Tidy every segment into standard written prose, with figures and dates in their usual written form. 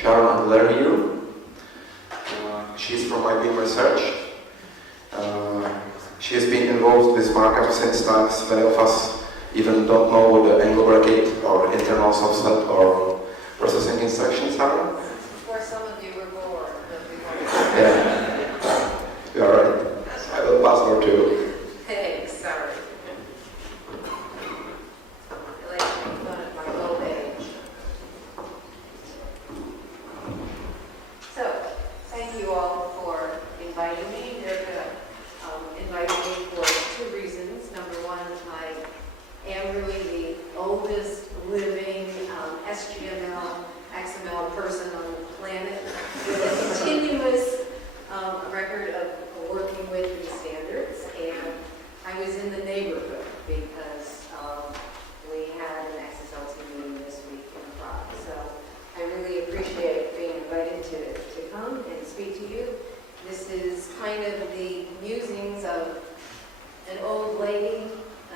Sharon Adler here. She's from IBM Research. She has been involved with Markup since times many of us even don't know what the angle bracket or internal subset or processing instructions are. Before some of you were born, but we weren't. Yeah, you are right. I will pass over to you. Thanks, sorry. I like to make fun of my old age. So, thank you all for inviting me. Invited me for two reasons. Number one, I am really the oldest living SGML, XML person on the planet with a continuous record of working with these standards. And I was in the neighborhood because we had an XSLT meeting this week in Prague. So I really appreciate being invited to come and speak to you. This is kind of the musings of an old lady,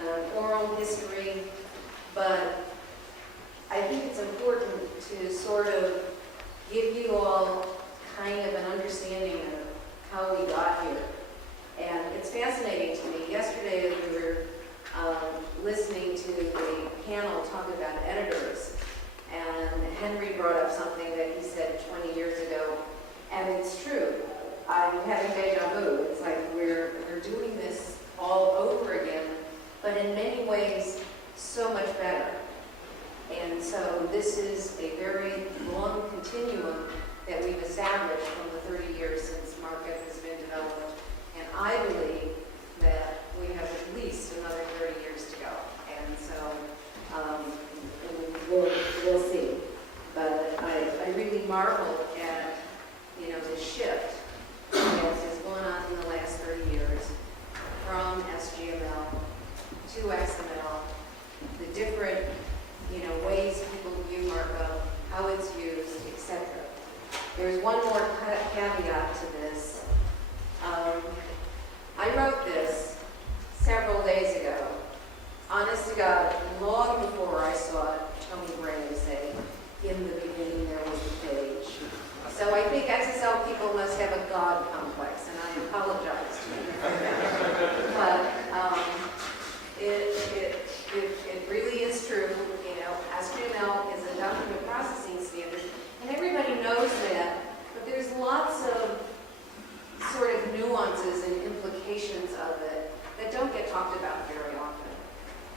an oral history, but I think it's important to sort of give you all kind of an understanding of how we got here. And it's fascinating to me. Yesterday we were listening to the panel talk about editors, and Henry brought up something that he said 20 years ago, and it's true. I'm having deja vu. It's like we're doing this all over again, but in many ways, so much better. And so this is a very long continuum that we've established from the 30 years since Markup has been developed. And I believe that we have at least another 30 years to go. And so we'll see. But I really marvel at, the shift that has gone on in the last 30 years from SGML to XML, the different, ways people view markup, how it's used, etc. There's one more caveat to this. I wrote this several days ago. Honest to God, long before I saw Tony Brand say, "In the beginning there was a page." So I think XSL people must have a God complex, and I apologize to you for that. But it really is true. SGML is a document processing standard, and everybody knows that, but there's lots of sort of nuances and implications of it that don't get talked about very often.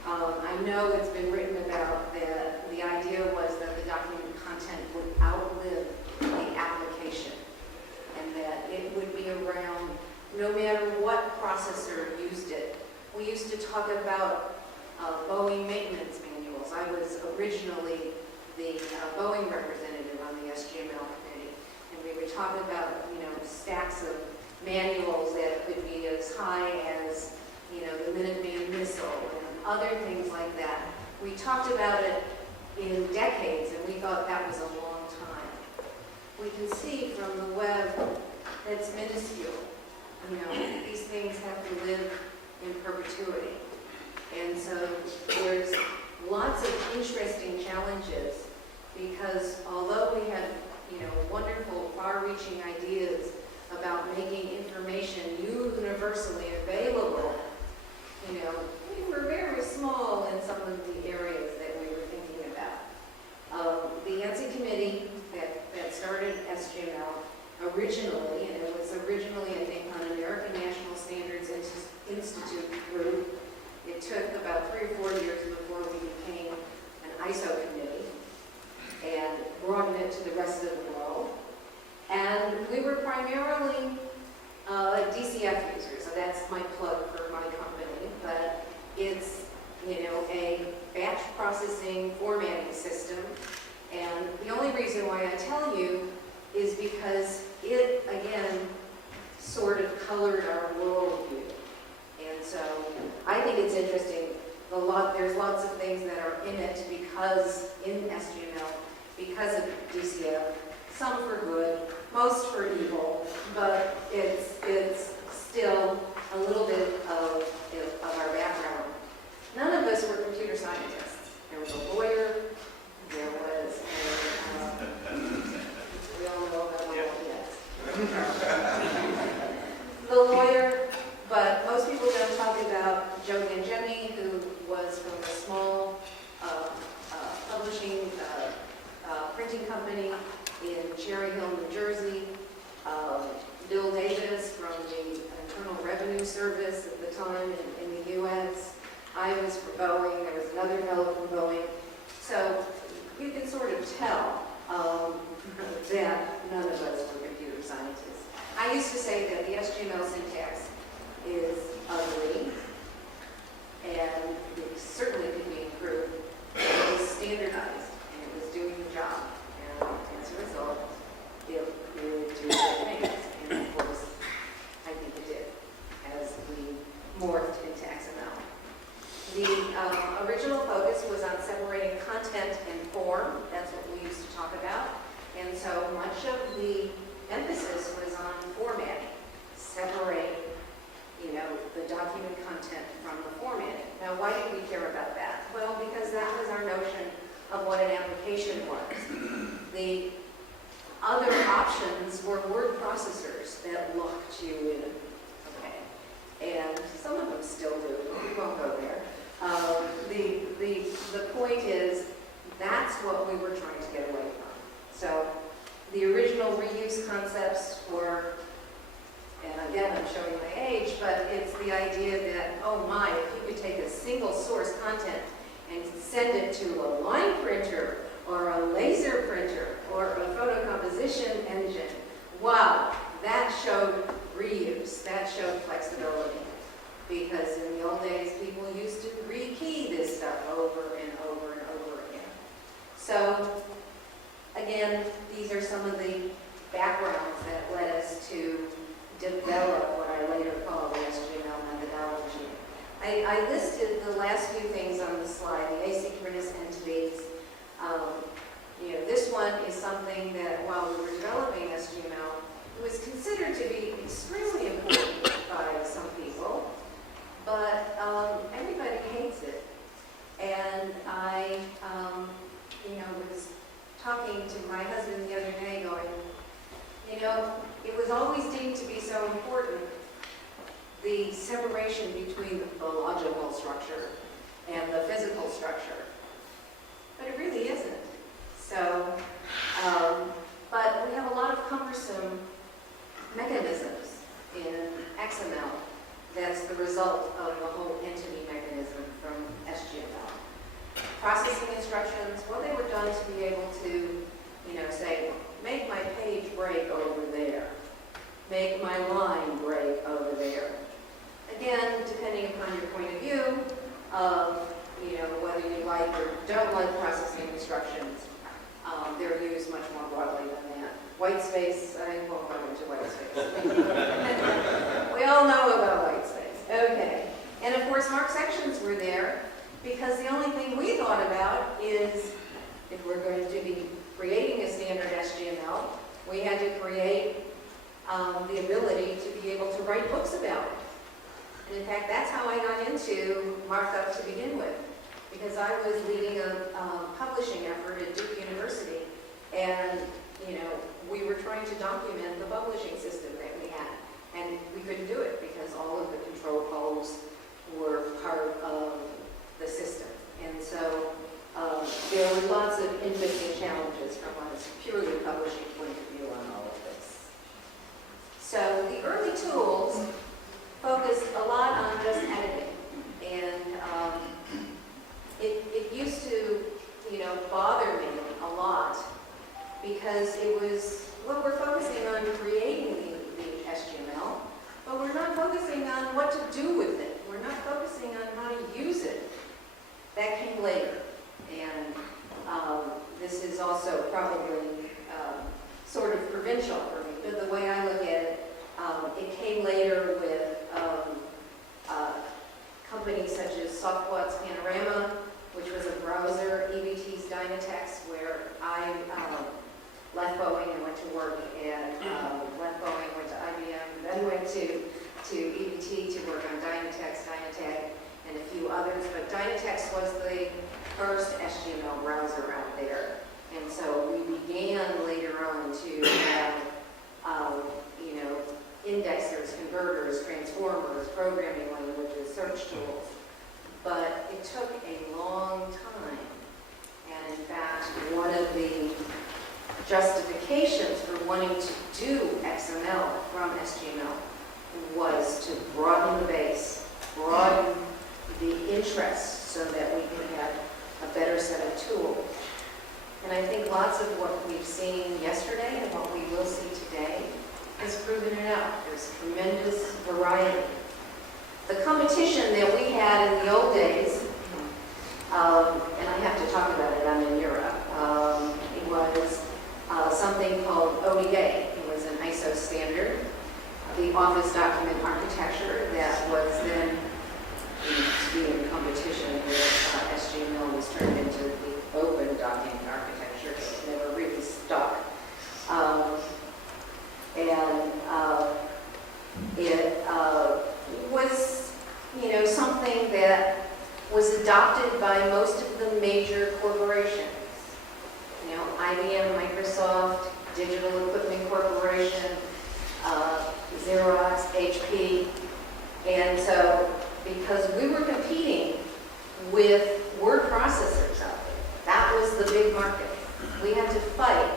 I know it's been written about that the idea was that the document content would outlive the application, and that it would be around no matter what processor used it. We used to talk about Boeing maintenance manuals. I was originally the Boeing representative on the SGML committee, and we would talk about stacks of manuals that could be as high as the Minuteman missile and other things like that. We talked about it in decades, and we thought that was a long time. We can see from the web that's minuscule. These things have to live in perpetuity. And so there's lots of interesting challenges, because although we had, wonderful far-reaching ideas about making information universally available, we were very small in some of the areas that we were thinking about. The ANSI committee that started SGML originally, and it was originally, I think, on American National Standards Institute group. It took about 3 or 4 years before we became an ISO committee and broadened it to the rest of the world. And we were primarily DCF users, so that's my plug for my company, but it's, a batch processing formatting system. And the only reason why I tell you is because it, again, sort of colored our worldview. And so I think it's interesting. There's lots of things that are in it because, in SGML, because of DCF, some for good, most for evil, but it's still a little bit of our background. None of us were computer scientists. There was a lawyer, there was a The lawyer, but most people don't talk about Joe Gangemi, who was from a small publishing printing company in Cherry Hill, New Jersey. Bill Davis from the Internal Revenue Service at the time in the U.S. I was from Boeing. There was another fellow from Boeing. So you can sort of tell that none of us were computer scientists. I used to say that the SGML syntax is ugly, and it certainly could be improved. It was standardized, and it was doing the job. And as a result, it really did good things. And of course, I think it did, as we morphed into XML. The original focus was on separating content and form. That's what we used to talk about. And so much of the emphasis was on formatting. Separate, the document content from the formatting. Now, why did we care about that? Well, because that was our notion of what an application was. The other options were word processors that locked you in. Okay. And some of them still do. We won't go there. The point is, that's what we were trying to get away from. So the original reuse concepts were, and again, I'm showing my age, but it's the idea that, oh my, if you could take a single source content and send it to a line printer or a laser printer or a photocomposition engine, wow, that showed reuse, that showed flexibility. Because in the old days, people used to rekey this stuff over and over and over again. So, again, these are some of the backgrounds that led us to develop what I later called the SGML methodology. I listed the last few things on the slide, the asynchronous entities. This one is something that while we were developing SGML, it was considered to be extremely important by some people, but everybody hates it. And I, was talking to my husband the other day going, it was always deemed to be so important, the separation between the logical structure and the physical structure. But it really isn't. So, but we have a lot of cumbersome mechanisms in XML. That's the result of the whole entity mechanism from SGML. Processing instructions, well, they were done to be able to, say, make my page break over there. Make my line break over there. Again, depending upon your point of view, whether you like or don't like processing instructions, they're used much more broadly than that. White space, I won't go into white space. We all know about white space. Okay. And of course, marked sections were there because the only thing we thought about is if we're going to be creating a standard SGML, we had to create the ability to be able to write books about it. And in fact, that's how I got into Markup to begin with, because I was leading a publishing effort at Duke University, and we were trying to document the publishing system that we had, and we couldn't do it because all of the control poles were part of the system. And so there were lots of interesting challenges from a purely publishing point of view on all of this. So the early tools focused a lot on just editing, and it used to, bother me a lot because it was, well, we're focusing on creating the SGML, but we're not focusing on what to do with it. We're not focusing on how to use it. That came later, and this is also probably sort of provincial for me, but the way I look at it, it came later with companies such as Softwatt's Panorama, which was a browser, EBT's Dynatext, where I left Boeing and went to work at, left Boeing, went to IBM, then went to EBT to work on Dynatext, Dynatag, and a few others. But Dynatext was the first SGML browser out there. And so we began later on to have transformers, programming languages, search tools. But it took a long time. And in fact, one of the justifications for wanting to do XML from SGML was to broaden the base, broaden the interest so that we could have a better set of tools. And I think lots of what we've seen yesterday and what we will see today has proven it out. There's tremendous variety. The competition that we had in the old days, and I have to talk about it, I'm in Europe, it was something called ODA. It was an ISO standard, the Office Document Architecture that was then to be in competition with SGML was turned into the Open Document Architecture. It never really stuck. It was, something that was adopted by most of the major corporations. IBM, Microsoft, Digital Equipment Corporation, Xerox, HP. And so, because we were competing with word processors out there, that was the big market. We had to fight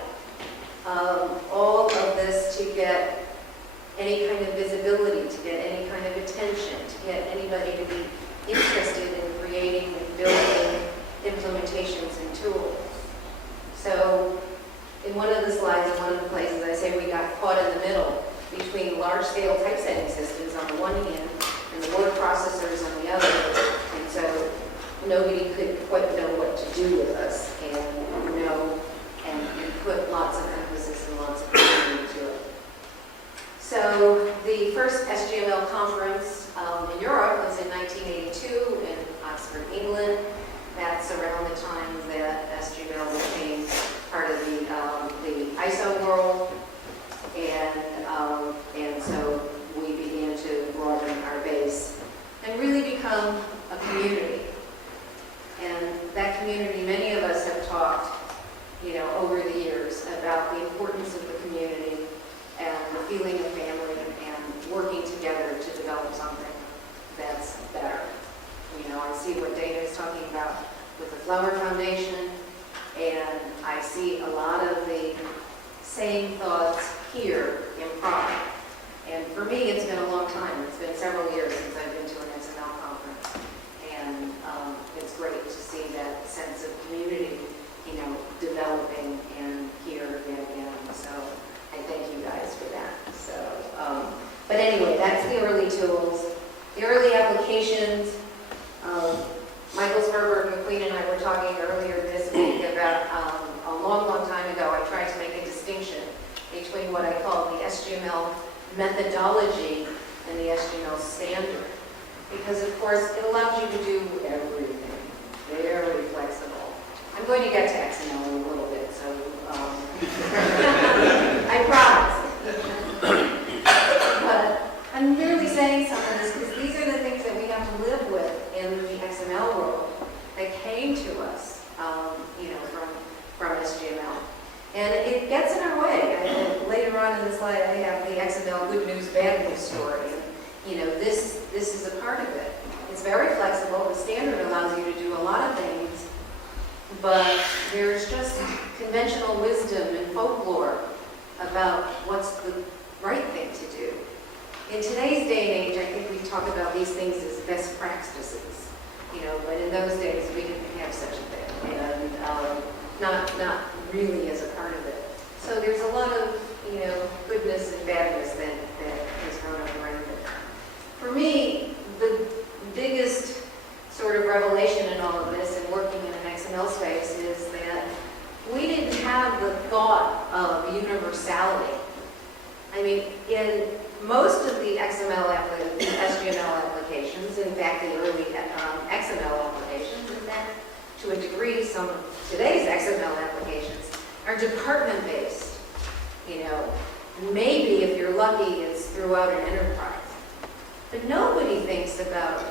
all of this to get any kind of visibility, to get any kind of attention, to get anybody to be interested in creating and building implementations and tools. So in one of the slides, in one of the places, I say we got caught in the middle between large-scale typesetting systems on the one hand and the word processors on the other. And so nobody could quite know what to do with us and put lots of emphasis and lots of energy to it. So the first SGML conference in Europe was in 1982 in Oxford, England. That's around the time that SGML became part of the ISO world, and so we began to broaden our base and really become a community. And that community, many of us have talked, over the years about the importance of the community and the feeling of family and working together to develop something that's better. I see what Dana is talking about with the Flower Foundation, and I see a lot of the same thoughts here in Prague. And for me, it's been a long time. It's been several years since I've been to an XML conference. And it's great to see that sense of community, developing and here again. So I thank you guys for that. So, but anyway, that's the early tools. The early applications, Michael Sperber, McQueen, and I were talking earlier this week about a long time ago, I tried to make a distinction between what I call the SGML methodology and the SGML standard. Because, of course, it allows you to do everything. Very flexible. I'm going to get to XML in a little bit, so I promise. But I'm merely saying some of this because these are the things that we have to live with in the XML world that came to us, from SGML. And it gets in our way. And later on in the slide, I have the XML good news, bad news story. And, this is a part of it. It's very flexible. The standard allows you to do a lot of things, but there's just conventional wisdom and folklore about what's the right thing to do. In today's day and age, I think we talk about these things as best practices, but in those days we didn't have such a thing, and not really as a part of it. So there's a lot of, goodness and badness that has grown up around it. For me, the biggest sort of revelation in all of this and working in an XML space is that we didn't have the thought of universality. I mean, in most of the SGML applications, in fact, the early XML applications, in fact, to a degree, some of today's XML applications are department-based. Maybe if you're lucky, it's throughout an enterprise. But nobody thinks about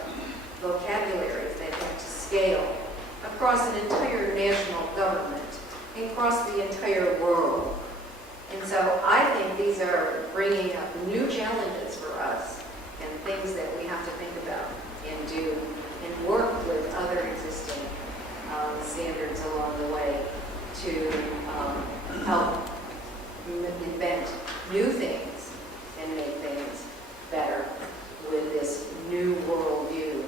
vocabularies that have to scale across an entire national government, across the entire world. And so I think these are bringing up new challenges for us and things invent new things and make things better with this new worldview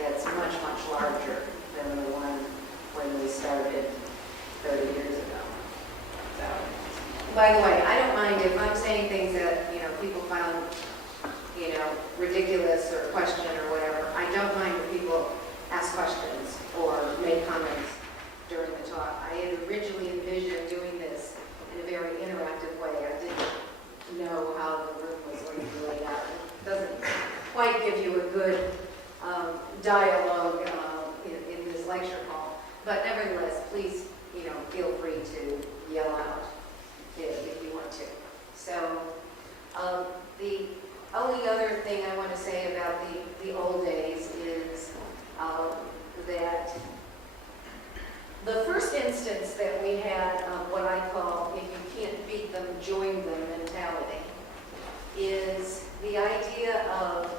that's much, much larger than the one when we started 30 years ago. So, by the way, I don't mind if I'm saying things that, people found, ridiculous or question or whatever. I don't mind if people ask questions or make comments during the talk. I had originally envisioned doing this in a very interactive way. I didn't know how the room was going to be laid out. It doesn't quite give you a good dialogue in this lecture hall. But nevertheless, please, feel free to yell out if you want to. So the only other thing I want to say about the old days is that the first instance that we had of what I call, if you can't beat them, join them mentality, is the idea of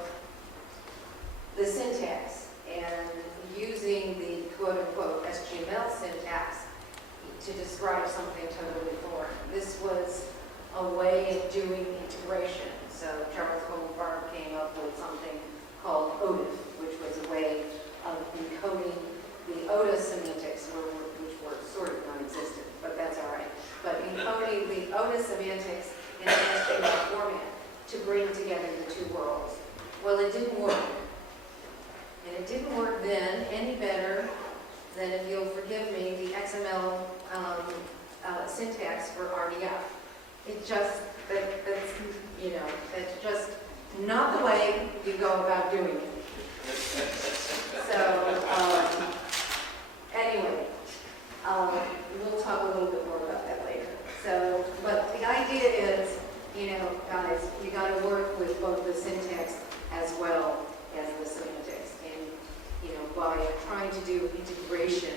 the syntax and using the quote-unquote SGML syntax to describe something totally foreign. This was a way of doing integration. So Charles Goldfarb came up with something called ODIF, which was a way of encoding the ODA semantics, which were sort of non-existent, but that's all right. But encoding the ODA semantics in an SGML format to bring together the two worlds. Well, it didn't work. And it didn't work then any better than, if you'll forgive me, the XML syntax for RDF. It just, that's just not the way you go about doing it. So, anyway, we'll talk a little bit more about that later. So, but the idea is, guys, you got to work with both the syntax as well as the semantics. And, by trying to do integration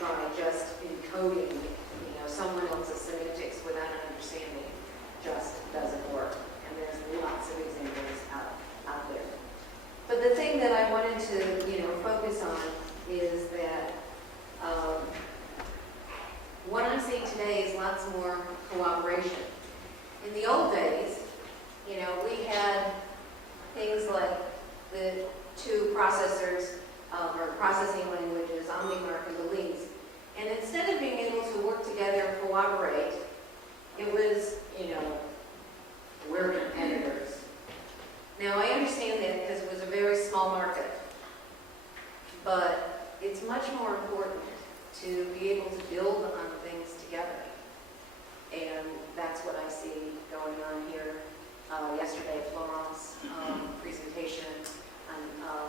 by just encoding, someone else's semantics without an understanding just doesn't work. And there's lots of examples out there. But the thing that I wanted to, focus on is that what I'm seeing today is lots more cooperation. In the old days, we had things like the two processors or processing languages, OmniMark and Belize. And instead of being able to work together and cooperate, it was, we're competitors. Now, I understand that because it was a very small market, but it's much more important to be able to build on things together. And that's what I see going on here. Yesterday, Florence presentation on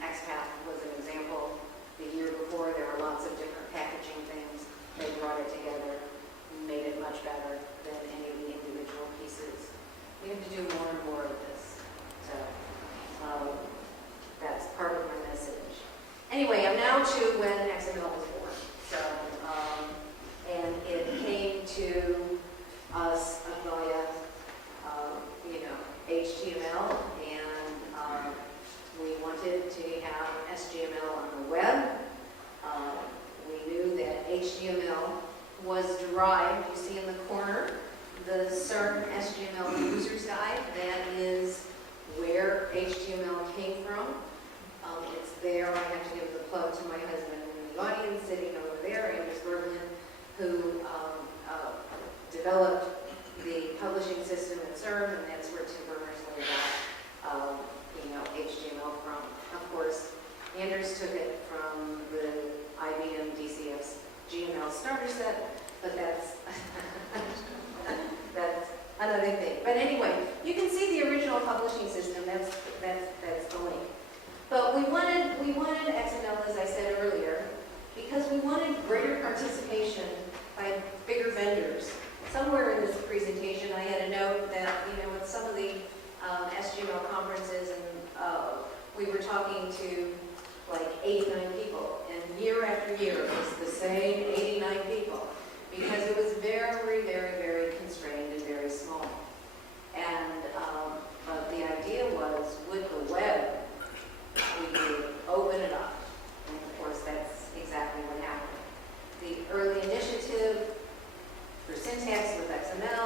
XPath was an example. The year before, there were lots of different packaging things. They brought it together and made it much better than any of the individual pieces. We have to do more and more of this. So that's part of my message. Anyway, I'm now to when XML was born. So, and it came to us via, HTML, and we wanted to have SGML on the web. We knew that HTML was derived, you see in the corner, the CERN SGML User's Guide. That is where HTML came from. It's there. I have to give the plug to my husband in the audience, sitting over there, Anders Berjon, who developed the publishing system at CERN, and that's where Tim Berners-Lee got HTML from. Of course, Anders took it from the IBM DCS GML starter set, but that's that's another thing. But anyway, you can see the original publishing system. That's the link. But we wanted XML, as I said earlier, because we wanted greater participation by bigger vendors. Somewhere in this presentation, I had a note that at some of the SGML conferences, and we were talking to like 89 people, and year after year it was the same 89 people, because it was very, very, very constrained and very small. And but the idea was, with the web, we could open it up, and of course that's exactly what happened. The early initiative for syntax with XML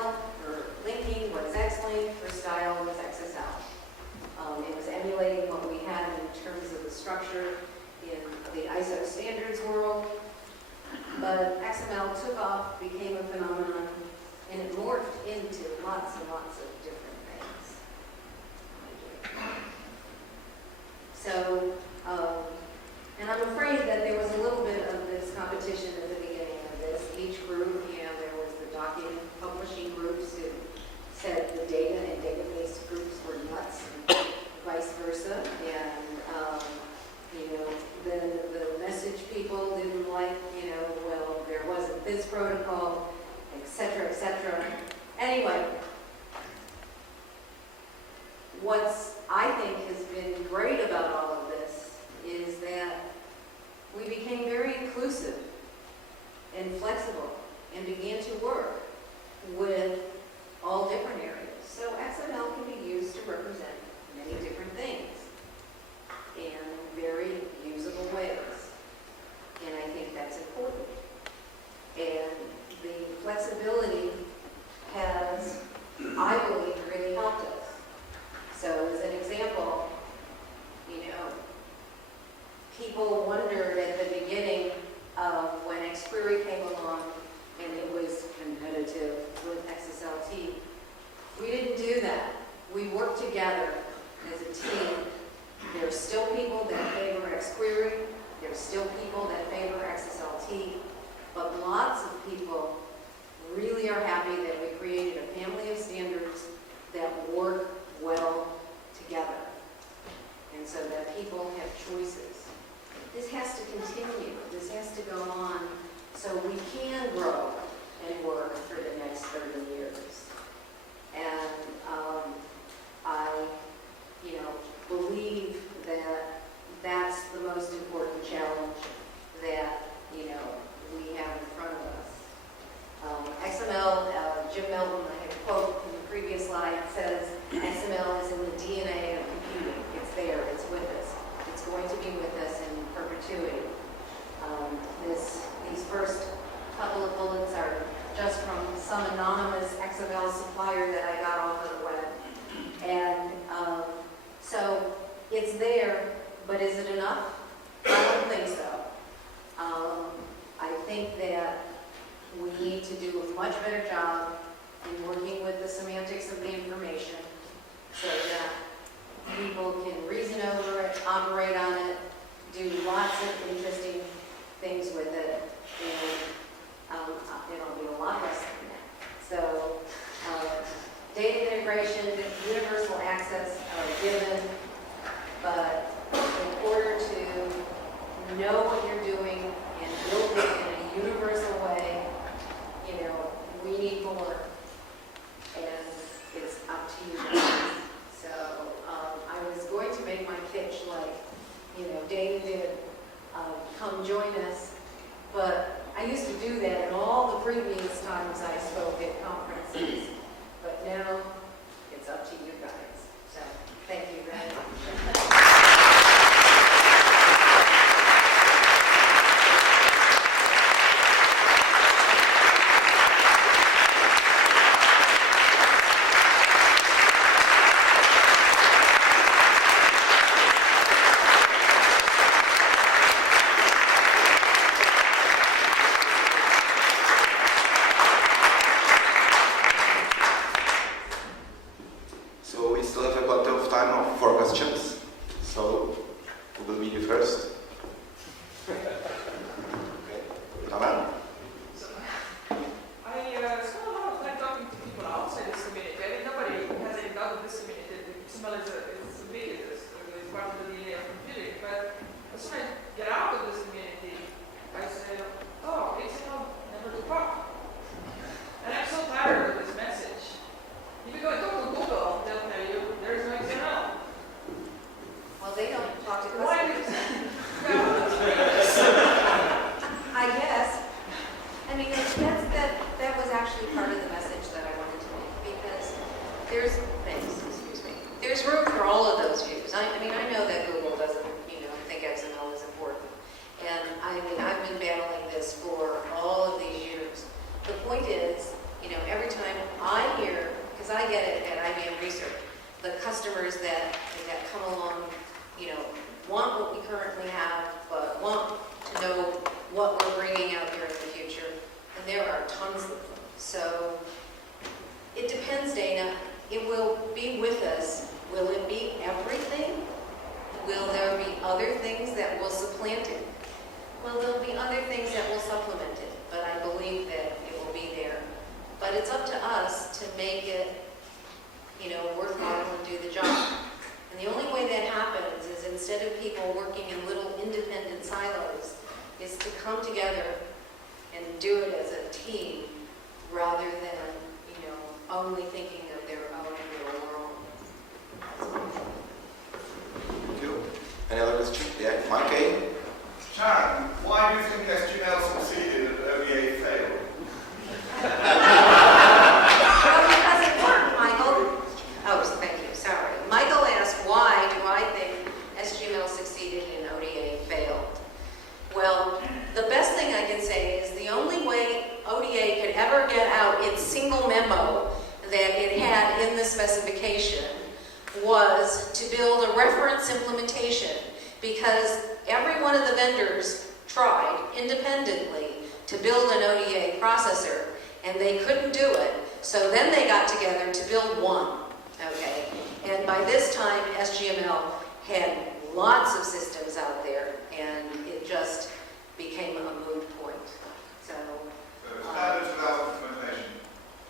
took off, became a phenomenon, and it morphed into lots and lots of different things. So, and I'm afraid that there was a little bit of this competition at the beginning of this. Each group, there was the document publishing groups who said the data and database groups were nuts, and vice versa. And, the message people didn't like, well, there wasn't this protocol, et cetera, et cetera. Anyway, what's I think has been great about all of this is that we became very inclusive and flexible and began to work with all different areas. So XML can be used to represent many different things in very usable ways. And I think that's important. And the flexibility has, I believe, really helped us. So as an example, people wondered at the beginning of when XQuery came along and it was competitive with XSLT. We didn't do that. We worked together as a team. There's still people that favor XQuery. There's still people that favor XSLT. But lots of people really are happy that we created a family of standards that work well together. And so that people have choices. This has to continue. This has to go on so we can grow and work for the next 30 years. And I, believe that that's the most important challenge that, we have in front of us. XML, Jim Melton, I had a quote in the previous slide, says, XML is in the DNA of computing. It's there, it's with us. It's going to be with us in perpetuity. These first couple of bullets are just from some anonymous XML supplier that I got off of the web. And so it's there, but is it enough? I don't think so. I think that we need to do a much better job in working with the semantics of the information so that people can reason over it, operate on it, do lots of interesting things with it, and it'll be a lot less than that. So data integration, universal access are given, but in order to know what you're doing and build it in a universal way, we need more, and it's up to you guys. So I was going to make my pitch like, Dave did, come join us, but I used to do that in all the previous times I spoke at conferences, but now it's up to you guys. So thank you very much. and there are tons of them. So it depends, Dana. It will be with us. Will it be everything? Will there be other things that will supplant it? Well, there'll be other things that will supplement it, but I believe that it will be there. But it's up to us to make it, worthwhile and do the job. And the only way that happens is instead of people working in little independent silos, is to come together and do it as a team rather than, only thinking of their own little world. Thank you. Any other questions? Yeah, Mike A. Sharon, why do you think SGML succeeded and OEA failed? Well, because it worked, Michael. Oh, thank you. Sorry. Michael asked, why do I think SGML succeeded and ODA failed? Well, the best thing I can say is the only way ODA could ever get out its single memo that it had in the specification was to build a reference implementation, because every one of the vendors tried independently to build an ODA processor, and they couldn't do it. So then they got together to build one, okay? And by this time, SGML had lots of systems out there, and it just became a moot point. So Standards without implementation.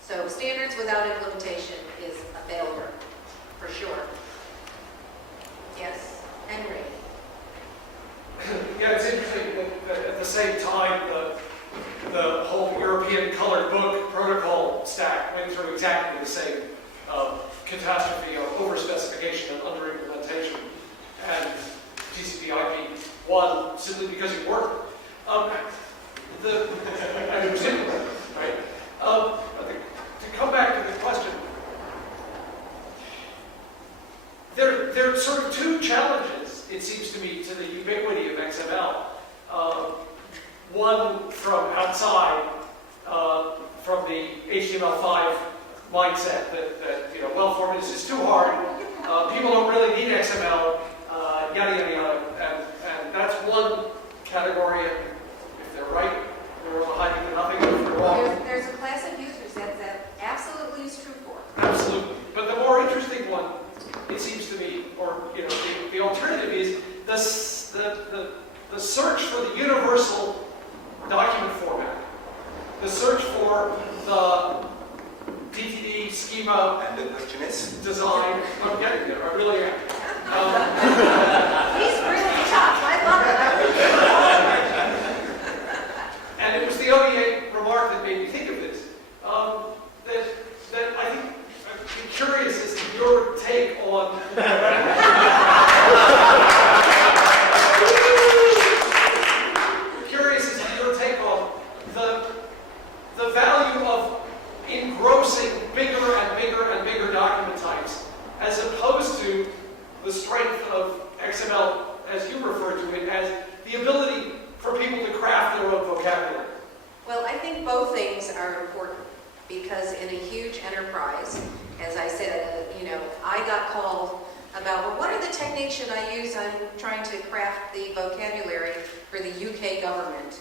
So standards without implementation is a failure, for sure. Yes, Henry. Yeah, it's interesting that at the same time, the whole European colored book protocol stack went through exactly the same catastrophe of over-specification and under-implementation, and TCP/IP won simply because it worked. And it was implemented, right? To come back to the question, there are sort of two challenges, it seems to me, to the ubiquity of XML. One from outside, from the HTML5 mindset that well-formed is too hard. People don't really need XML, yada, yada, yada. And that's one category. And if they're right, they're hiding to nothing. If they're wrong. There's a class of users that absolutely is true for. Absolutely. But the more interesting one, it seems to me, or the alternative is the search for the universal document format, the search for the DTD schema. And the question is? Design. I'm getting there. I really am. He's really tough. I love it. And it was the OEA remark that made me think of this. That I think I'm curious as to your take on. Curious as to your take on the value of engrossing bigger and bigger and bigger document types, as opposed to the strength of XML, as you refer to it, as the ability for people to craft their own vocabulary. Well, I think both things are important, because in a huge enterprise, as I said, I got called about, well, what are the techniques should I use? I'm trying to craft the vocabulary for the UK government.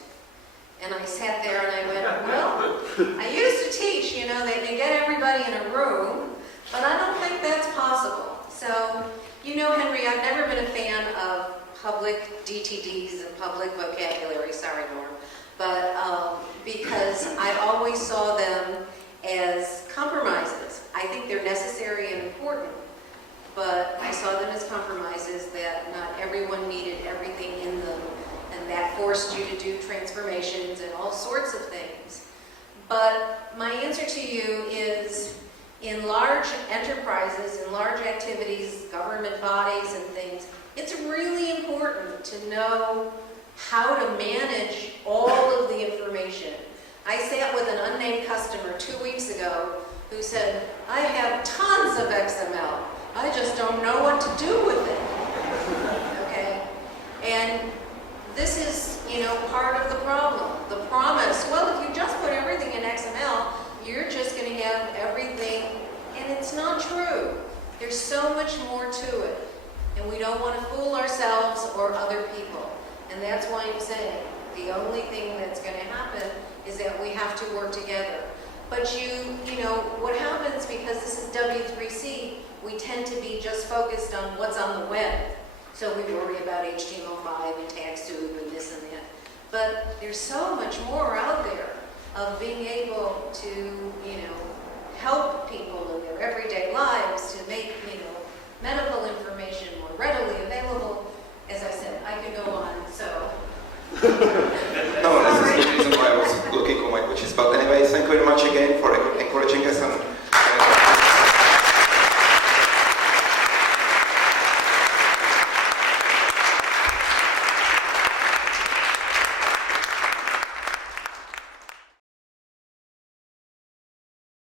And I sat there and I went, well, I used to teach, that you get everybody in a room, but I don't think that's possible. So, Henry, I've never been a fan of public DTDs and public vocabulary, sorry, Norm, but because I always saw them as compromises. I think they're necessary and important, but I saw them as compromises that not everyone needed everything in them, and that forced you to do transformations and all sorts of things. But my answer to you is, in large enterprises, in large activities, government bodies and things, it's really important to know how to manage all of the information. I sat with an unnamed customer 2 weeks ago who said, I have tons of XML. I just don't know what to do with it. Okay? And this is, part of the problem. The promise, well, if you just put everything in XML, you're just going to have everything, and it's not true. There's so much more to it, and we don't want to fool ourselves or other people. And that's why I'm saying, The only thing that's going to happen is that we have to work together. But you know, what happens, because this is W3C, we tend to be just focused on what's on the web. So we worry about HTML5 and TagSoup and this and that. But there's so much more out there of being able to, you know, help people in their everyday lives to make, you know, medical information more readily available. As I said, I could go on, so